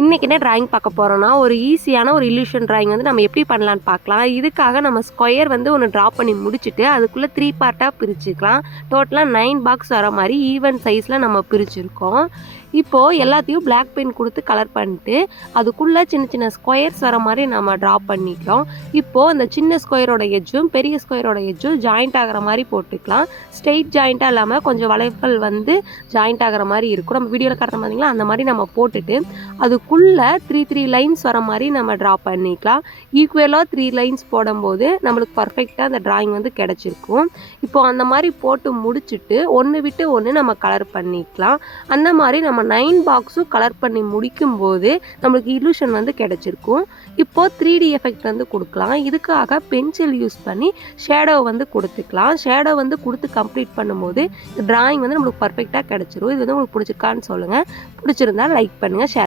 இன்றைக்கி என்ன ட்ராயிங் பார்க்க போகிறோன்னா ஒரு ஈஸியான ஒரு இல்லூஷன் ட்ராயிங் வந்து நம்ம எப்படி பண்ணலான்னு பார்க்கலாம். இதுக்காக நம்ம ஸ்கொயர் வந்து ஒன்று ட்ரா பண்ணி முடிச்சுட்டு அதுக்குள்ளே 3 பார்ட்டாக பிரிச்சுக்கலாம். டோட்டலாக 9 பாக்ஸ் வர மாதிரி ஈவன் சைஸில் நம்ம பிரிச்சுருக்கோம். இப்போது எல்லாத்தையும் பிளாக் பெயிண்ட் கொடுத்து கலர் பண்ணிட்டு அதுக்குள்ளே சின்ன சின்ன ஸ்கொயர்ஸ் வர மாதிரி நம்ம ட்ரா பண்ணிக்கலாம். இப்போது அந்த சின்ன ஸ்கொயரோட எட்ஜும் பெரிய ஸ்கொயரோட எட்ஜும் ஜாயிண்ட் ஆகிற மாதிரி போட்டுக்கலாம். ஸ்ட்ரெயிட் ஜாயிண்ட்டாக இல்லாமல் கொஞ்சம் வளைவுகள் வந்து ஜாயிண்ட் ஆகிற மாதிரி இருக்கும். நம்ம வீடியோவில் காட்டுற மாதிரிங்களா அந்த மாதிரி நம்ம போட்டுட்டு அதுக்குள்ளே 3 லைன்ஸ் வர மாதிரி நம்ம ட்ரா பண்ணிக்கலாம். ஈக்குவலாக 3 லைன்ஸ் போடும்போது நம்மளுக்கு பர்ஃபெக்டாக அந்த ட்ராயிங் வந்து கிடச்சிருக்கும். இப்போது அந்த மாதிரி போட்டு முடிச்சுட்டு ஒன்று விட்டு ஒன்று நம்ம கலர் பண்ணிக்கலாம். அந்த மாதிரி நம்ம 9 பாக்ஸும் கலர் பண்ணி முடிக்கும்போது நம்மளுக்கு இல்லூஷன் வந்து கிடச்சிருக்கும். இப்போது 3D எஃபெக்ட் வந்து கொடுக்கலாம். இதுக்காக பென்சில் யூஸ் பண்ணி ஷேடோ வந்து கொடுத்துக்கலாம். ஷேடோ வந்து கொடுத்து கம்ப்ளீட் பண்ணும்போது ட்ராயிங் வந்து நம்மளுக்கு பர்ஃபெக்டாக கிடச்சிரும். இது வந்து உங்களுக்கு பிடிச்சிருக்கான்னு சொல்லுங்கள். பிடிச்சிருந்தா லைக் பண்ணுங்கள், ஷேர்